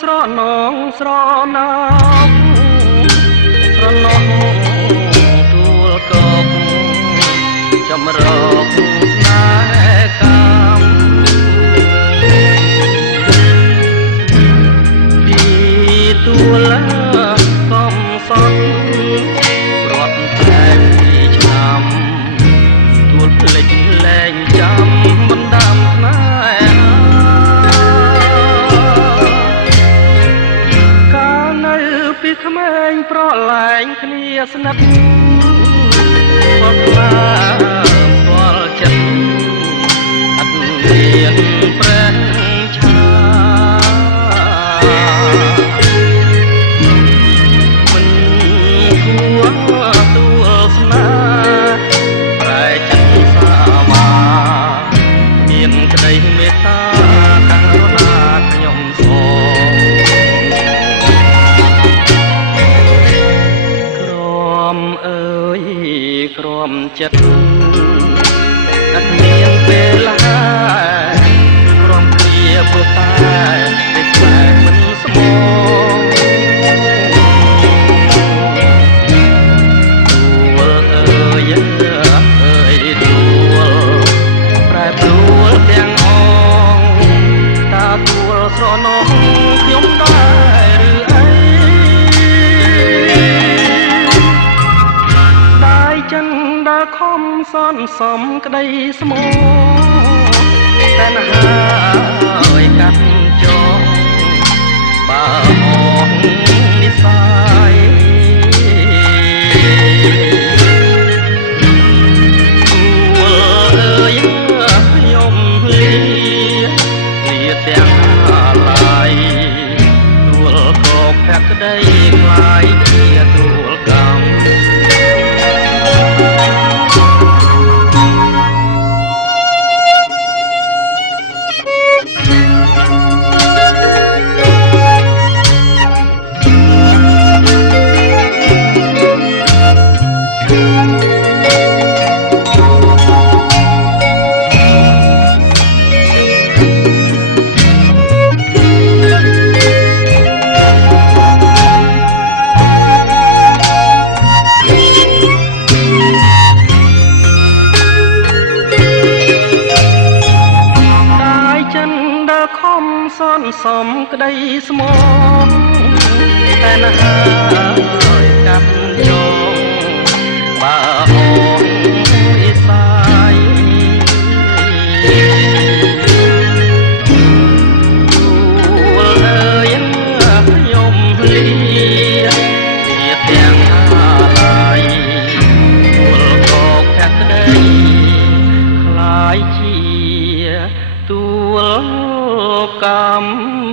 ស្រណងស្រណោកស្រណោកទួលកបចម្រោកស្នេហ៍កម្មពីទួលកំសត់រត់តែពីឆ្នាំទួលភ្លេចលែងចាំបណ្ដាំស្នេហ៍ក្មេងប្រឡែងគ្នាស្និទ្ធផុតខ្លាស្គាល់ចិត្តអត់មានប្រេះឆាមិនគួរទួលស្នេហ៍ប្រែចិត្តសាមាមានក្តីមេត្តាករុណាខ្ញុំសូមក្រំចិត្តអត់មានពេលឡាក្រំគ្រាពុះតែតែខ្លែងមិនស្មងទួលអើយទួលប្រែប្រួលទាំងអងតាទួលស្រណោះខ្ញុំដែរឬអីចិនដើរខំសន្សំក្តីស្មោតែនហើយកាត់ចងបើអងនិស័យទួលអើយខ្ញុំលាទាំងអាឡ័យទួលក៏ភក្តីខ្លាយជាទួលកម្មសន្សំក្តីស្មងតែនហើយកាត់ចងបើអងអ៊ីសាយទួលអើយខ្ញុំលាទាំងអាឡ័យទួលក៏ភក្តីខ្លាយជាទួលកម្ម